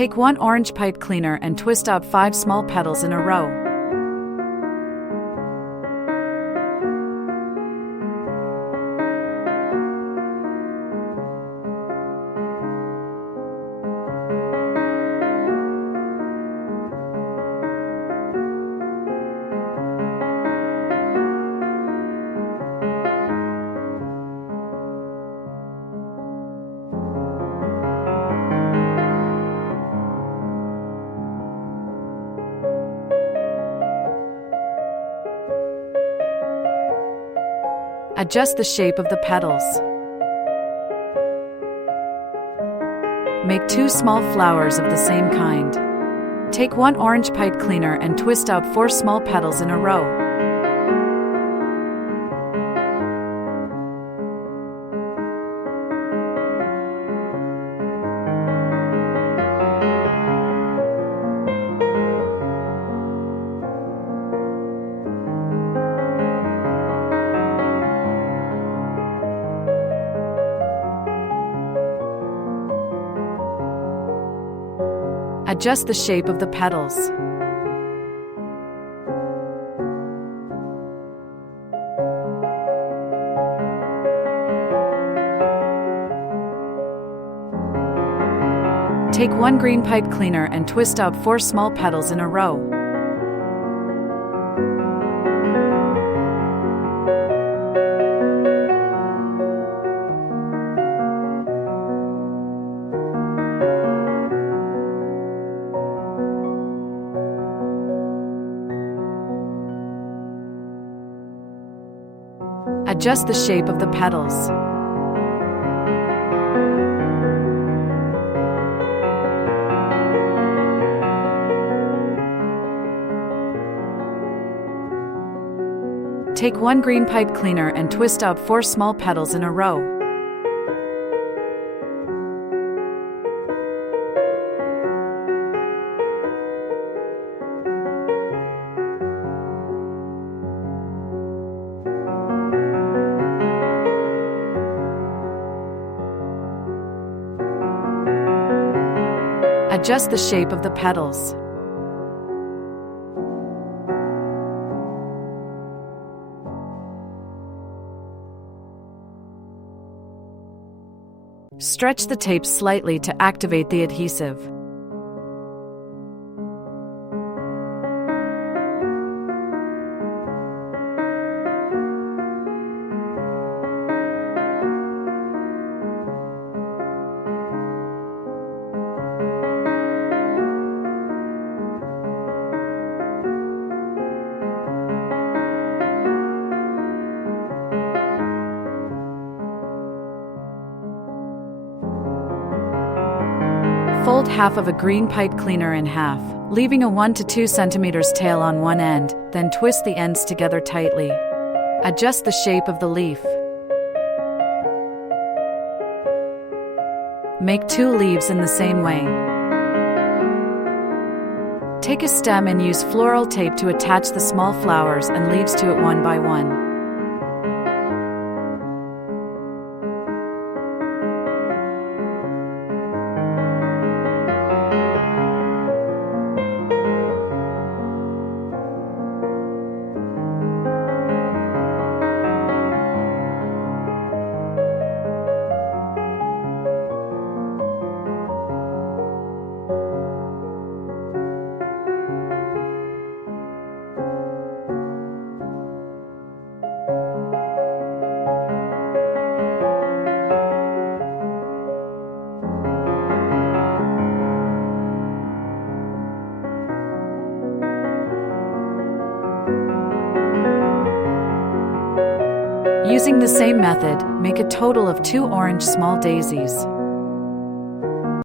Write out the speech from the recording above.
Take 1 orange pipe cleaner and twist out 5 small petals in a row. Adjust the shape of the petals. Make 2 small flowers of the same kind. Take 1 orange pipe cleaner and twist out 4 small petals in a row. Adjust the shape of the petals. Take 1 green pipe cleaner and twist out 4 small petals in a row. Adjust the shape of the petals. Take 1 green pipe cleaner and twist out 4 small petals in a row. Adjust the shape of the petals. Stretch the tape slightly to activate the adhesive. Fold half of a green pipe cleaner in half, leaving a 1 to 2 centimeters tail on one end, then twist the ends together tightly. Adjust the shape of the leaf. Make 2 leaves in the same way. Take a stem and use floral tape to attach the small flowers and leaves to it one by one. Using the same method, make a total of 2 orange small daisies.